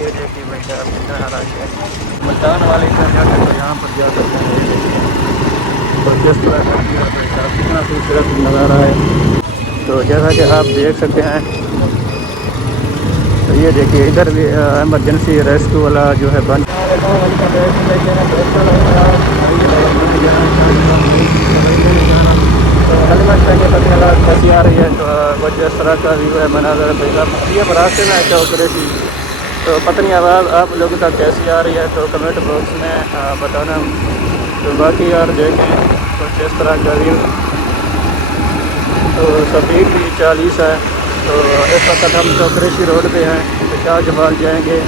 یہ دیکھیے بھائی صاحب کتنا رش ہے ملتان والے ادھر جاتے تو یہاں پر جا سکتے ہیں یہ دیکھیے تو جس طرح کا بھی ہے بھائی صاحب کتنا خوبصورت نظارہ ہے تو جیسا کہ آپ دیکھ سکتے ہیں تو یہ دیکھیے ادھر بھی ایمرجنسی ریسکیو والا جو ہے بند ہیلمٹ پہن کے پتہ لگا کیسی آ رہی ہے تو کچھ اس طرح کا ویو ہے مناظر بھائی صاحب یہ راستے میں چوک ریشی تو پتہ نہیں آواز آپ لوگوں تک کیسی آ رہی ہے تو کمنٹ باکس میں بتانا تو باقی یار دیکھیں کچھ اس طرح کا ویو تو سپیڈ بھی 40 ہے تو اس وقت ہم چوکریشی روڈ پہ ہیں تو شاہ جمال جائیں گے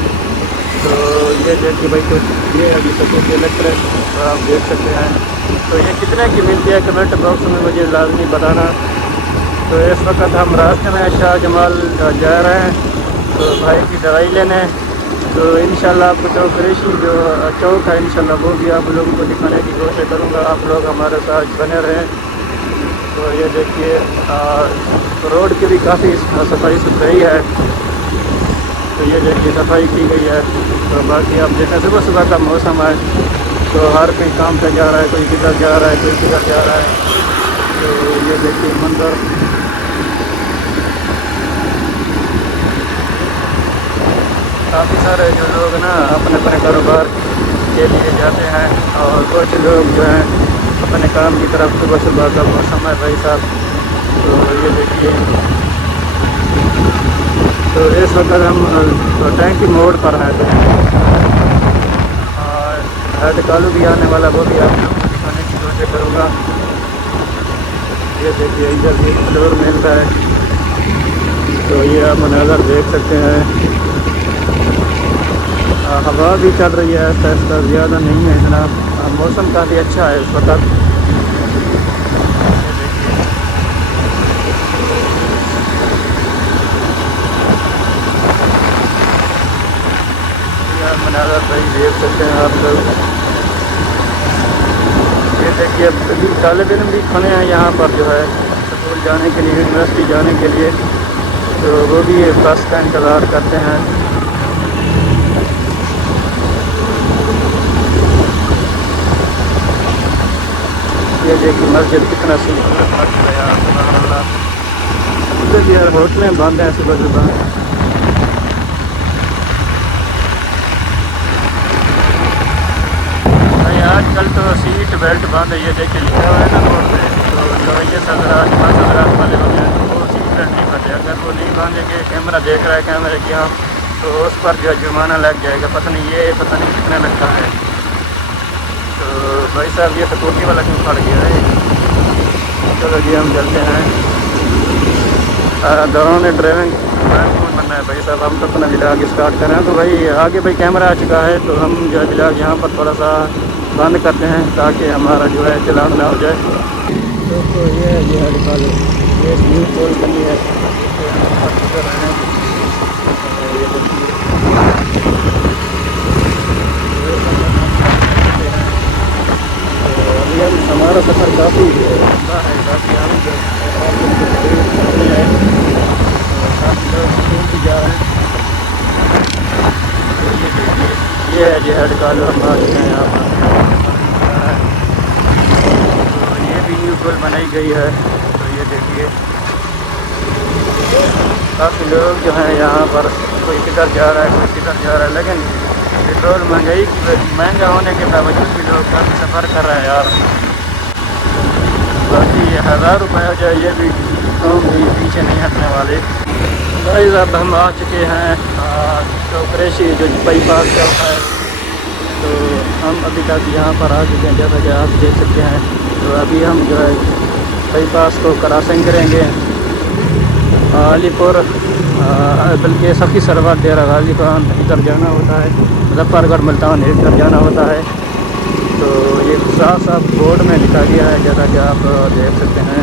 تو یہ دیکھیے بھائی کچھ یہ ابھی سکوٹی الیکٹرک تو آپ دیکھ سکتے ہیں تو یہ کتنے کی ملتی ہے کمنٹ باکس میں مجھے لازمی بتانا تو اس وقت ہم راستے میں شاہ جمال جا رہے ہیں تو بھائی کی دوائی لینے تو انشاءاللہ آپ کو چوکریشی جو چوک ہے انشاءاللہ وہ بھی آپ لوگوں کو دکھانے کی کوشش کروں گا آپ لوگ ہمارے ساتھ بنے رہیں تو یہ دیکھیے روڈ کی بھی کافی صفائی ستھرائی ہے تو یہ دیکھیے صفائی کی گئی ہے تو باقی آپ دیکھیں صبح صبح کا موسم ہے تو ہر کوئی کام پہ جا رہا ہے کوئی کدھر جا رہا ہے کوئی کدھر جا رہا ہے تو یہ دیکھیے منظر کافی سارے جو لوگ نا اپنے اپنے کاروبار کے لیے جاتے ہیں اور کچھ لوگ جو ہیں اپنے کام کی طرف صبح صبح کا موسم ہے بھائی صاحب تو یہ دیکھیے تو اس وقت ہم ٹینکی موڑ پر ہیں اور ہیڈ کالو بھی آنے والا وہ بھی آپ لوگوں کو دکھانے کی کوشش کروں گا یہ دیکھیے ادھر بھی فلور ملتا ہے تو یہ آپ مناظر دیکھ سکتے ہیں ہوا بھی چل رہی ہے آہستہ آہستہ زیادہ نہیں ہے اتنا موسم کافی اچھا ہے اس وقت یہ دیکھیے یہ مناظر بھائی دیکھ سکتے ہیں آپ لوگ یہ دیکھیے طالب علم بھی کھڑے ہیں یہاں پر جو ہے اسکول جانے کے لیے یونیورسٹی جانے کے لیے تو وہ بھی بس کا انتظار کرتے ہیں یہ دیکھیے مسجد کتنا خوبصورت مسجد ہے یار سبحان اللہ ادھر بھی یار ہوٹلیں بند ہیں صبح صبح نہیں آج کل تو سیٹ بیلٹ بند ہے یہ دیکھیے لکھا ہوا ہے نا روڈ پہ تو جو یہ حضرات پانچ حضرات والے ہوتے ہیں تو وہ سیٹ بیلٹ نہیں باندھے اگر وہ نہیں باندھیں گے کیمرہ دیکھ رہا ہے کیمرے کی یہاں تو اس پر جو ہے جرمانہ لگ جائے گا پتہ نہیں کتنا لگتا ہے تو بھائی صاحب یہ سکورٹی والا کیوں پھڑ گیا ہے چلو جی ہم چلتے ہیں دونوں نے ڈرائیونگ کون بننا ہے بھائی صاحب ہم تو اپنا ولاگ اسٹارٹ کریں تو بھائی آگے بھائی کیمرہ آ چکا ہے تو ہم جو ہے ولاگ یہاں پر تھوڑا سا بند کرتے ہیں تاکہ ہمارا جو ہے چلان نہ ہو جائے دوستو یہ ہے نکالو یہ نیو پول بنی ہے جس سے ہم پر گزر رہے ہیں یہ دیکھیے ابھی ہمارا سفر کافی لمبا ہے کافی ہم ہے کافی لوگ سکول بھی جا رہے ہیں تو یہ دیکھیے یہ ہے جی ہیڈ کالو ہم آ چکے ہیں یہاں پر تو یہ بھی نیو پل بنائی گئی ہے تو یہ دیکھیے کافی لوگ جو ہیں یہاں پر کوئی کدھر جا رہا ہے کوئی کدھر جا رہا ہے لیکن پٹرول مہنگا ہونے کے باوجود بھی لوگ کافی سفر کر رہے ہیں یار باقی 1000 روپے ہو جائے یہ بھی قوم بھی پیچھے نہیں ہٹنے والے بھائی اب ہم آ چکے ہیں چوکریشی جو بائی پاس چوک ہے تو ہم ابھی تک یہاں پر آ چکے ہیں جیسا کہ آپ دیکھ سکتے ہیں تو ابھی ہم جو ہے بائی پاس کو کراسنگ کریں گے علی پور بلکہ سخی سرور ڈیرہ غازی خان ادھر جانا ہوتا ہے مظفر گڑھ ملتان ادھر جانا ہوتا ہے تو یہ صاف صاف بورڈ میں لکھا گیا ہے جیسا کہ آپ دیکھ سکتے ہیں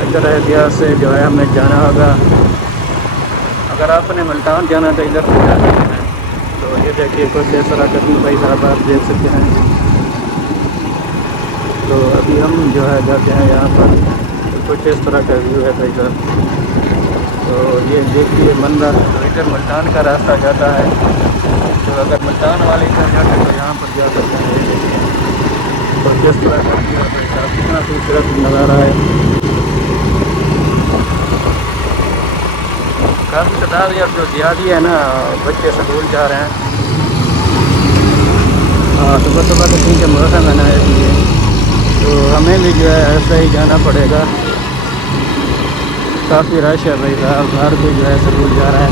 ادھر احتیاط سے جو ہے ہمیں جانا ہوگا اگر آپ نے ملتان جانا تو ادھر سے جا سکتے ہیں تو یہ دیکھیے کچھ اس طرح کرنی بھائی صاحب آپ دیکھ سکتے ہیں تو ابھی ہم جو ہے جاتے ہیں یہاں پر کچھ اس طرح کا ویو ہے بھائی صاحب تو یہ دیکھیے منظر، تو ادھر ملتان کا راستہ جاتا ہے، تو اگر ملتان والے ادھر جاتے ہیں تو یہاں پر جا سکتے ہیں۔ یہ دیکھیے تو جس طرح کا کتنا خوبصورت نظارہ ہے۔ کافی تعداد اب جو زیادہ ہے نا، بچے سکول جا رہے ہیں۔ ہاں، صبح صبح کے کیونکہ موسم ہے نا اس لیے، تو ہمیں بھی جو ہے ایسا ہی جانا پڑے گا۔ کافی رش ہے بھائی صاحب، گھر بھی جو ہے سکول جا رہا ہے۔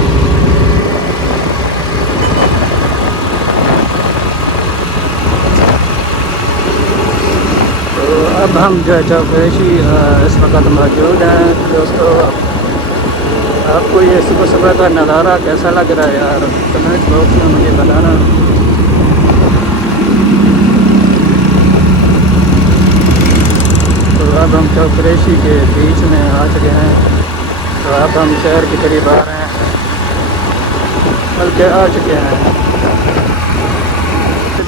تو اب ہم جو ہے چوک ریشی اس وقت موجود ہیں دوستو۔ آپ کو یہ صبح صبح کا نظارہ کیسا لگ رہا ہے یار، کمنٹ باکس میں مجھے بتانا۔ تو اب ہم چوک ریشی کے بیچ میں آ چکے ہیں، تو اب ہم شہر کے قریب آ رہے ہیں، بلکہ آ چکے ہیں۔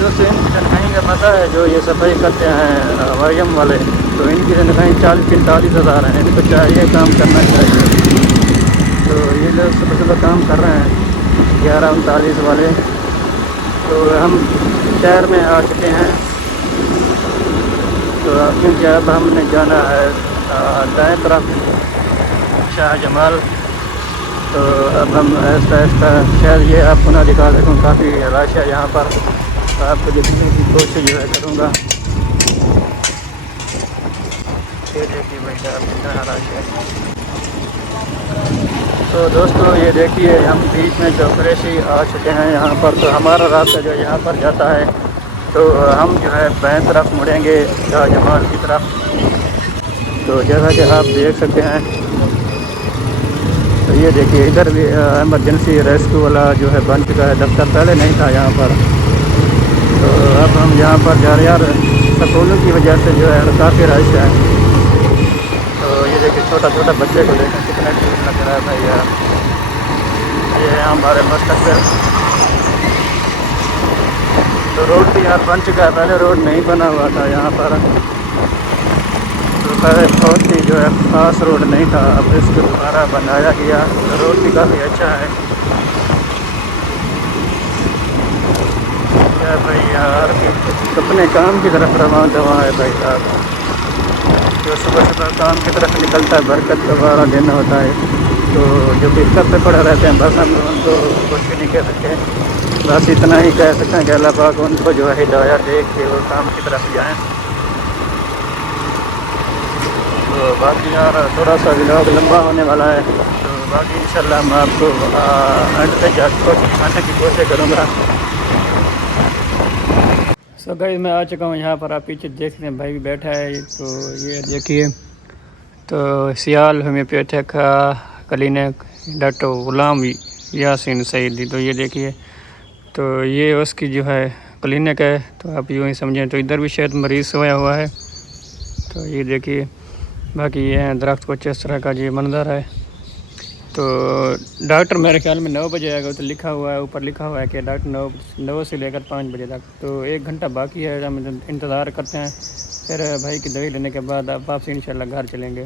جو سے ان کی تنخواہیں کا پتہ ہے، جو یہ صفائی کرتے ہیں وایم والے، تو ان کی تنخواہیں 40-45 ہزار ہیں۔ ان کو چاہیے کام کرنا چاہیے۔ تو یہ لوگ صبح صبح کام کر رہے ہیں 11:39 والے۔ تو ہم شہر میں آ چکے ہیں، تو کیونکہ اب ہم نے جانا ہے دائیں طرف شاہ جمال۔ تو اب ہم آہستہ آہستہ، شاید یہ آپ کو نہ دکھا سکوں، کافی رش ہے یہاں پر، آپ کو دکھانے کی کوشش جو ہے کروں گا۔ یہ دیکھیے بھائی صاحب کتنا رش ہے۔ تو دوستو یہ دیکھیے ہم بیچ میں چوک ریشی آ چکے ہیں یہاں پر، تو ہمارا راستہ جو یہاں پر جاتا ہے، تو ہم جو ہے بائیں طرف مڑیں گے شاہ جمال کی طرف۔ تو جیسا کہ آپ دیکھ سکتے ہیں، تو یہ دیکھیے ادھر بھی ایمرجنسی ریسکیو والا جو ہے بن چکا ہے دفتر، پہلے نہیں تھا یہاں پر۔ تو اب ہم یہاں پر جا رہے ہیں یار، سکولوں کی وجہ سے جو ہے کافی رش ہے۔ تو یہ دیکھیے چھوٹا چھوٹا بچے کو دیکھیں کتنا کیوٹ لگ رہا ہے بھائی یار، یہ ہے ہمارے مستقبل۔ تو روڈ بھی یار بن چکا ہے، پہلے روڈ نہیں بنا ہوا تھا یہاں پر، تو پہلے بہت ہی جو ہے خاص روڈ نہیں تھا، اب اس کو دوبارہ بنایا گیا، تو روڈ بھی کافی اچھا ہے۔ کیا بھائی یار، اپنے کام کی طرف روان دوا ہے بھائی صاحب، جو صبح صبح کام کی طرف نکلتا ہے برکت کا بارہ دن ہوتا ہے۔ تو جو بستر پہ پڑے رہتے ہیں بس ہم ان کو کچھ بھی نہیں کہہ سکتے، بس اتنا ہی کہہ سکتے ہیں کہ اللہ پاک ان کو جو ہے ہدایت دے کہ وہ کام کی طرف جائیں۔ تو باقی یار تھوڑا سا ولاگ لمبا ہونے والا ہے، تو باقی انشاءاللہ میں آپ کو اینڈ تک دکھانے کی کوشش کروں گا۔ سو گائز میں آ چکا ہوں یہاں پر، آپ پیچھے دیکھتے ہیں بھائی بھی بیٹھا ہے، تو یہ دیکھیے تو سیال homeopathic clinic doctor Ghulam Yasin Saeedi, تو یہ دیکھیے تو یہ اس کی جو ہے کلینک ہے، تو آپ یوں ہی سمجھیں، تو ادھر بھی شاید مریض سویا ہوا ہے۔ تو یہ دیکھیے باقی یہ ہیں درخت کچھ اس طرح کا یہ منظر ہے۔ تو ڈاکٹر میرے خیال میں 9 بجے آئے گا، تو لکھا ہوا ہے اوپر، لکھا ہوا ہے کہ ڈاکٹر 9 سے لے کر 5 بجے تک، تو 1 گھنٹہ باقی ہے، ہم انتظار کرتے ہیں، پھر بھائی کی دوائی لینے کے بعد آپ واپسی انشاءاللہ گھر چلیں گے۔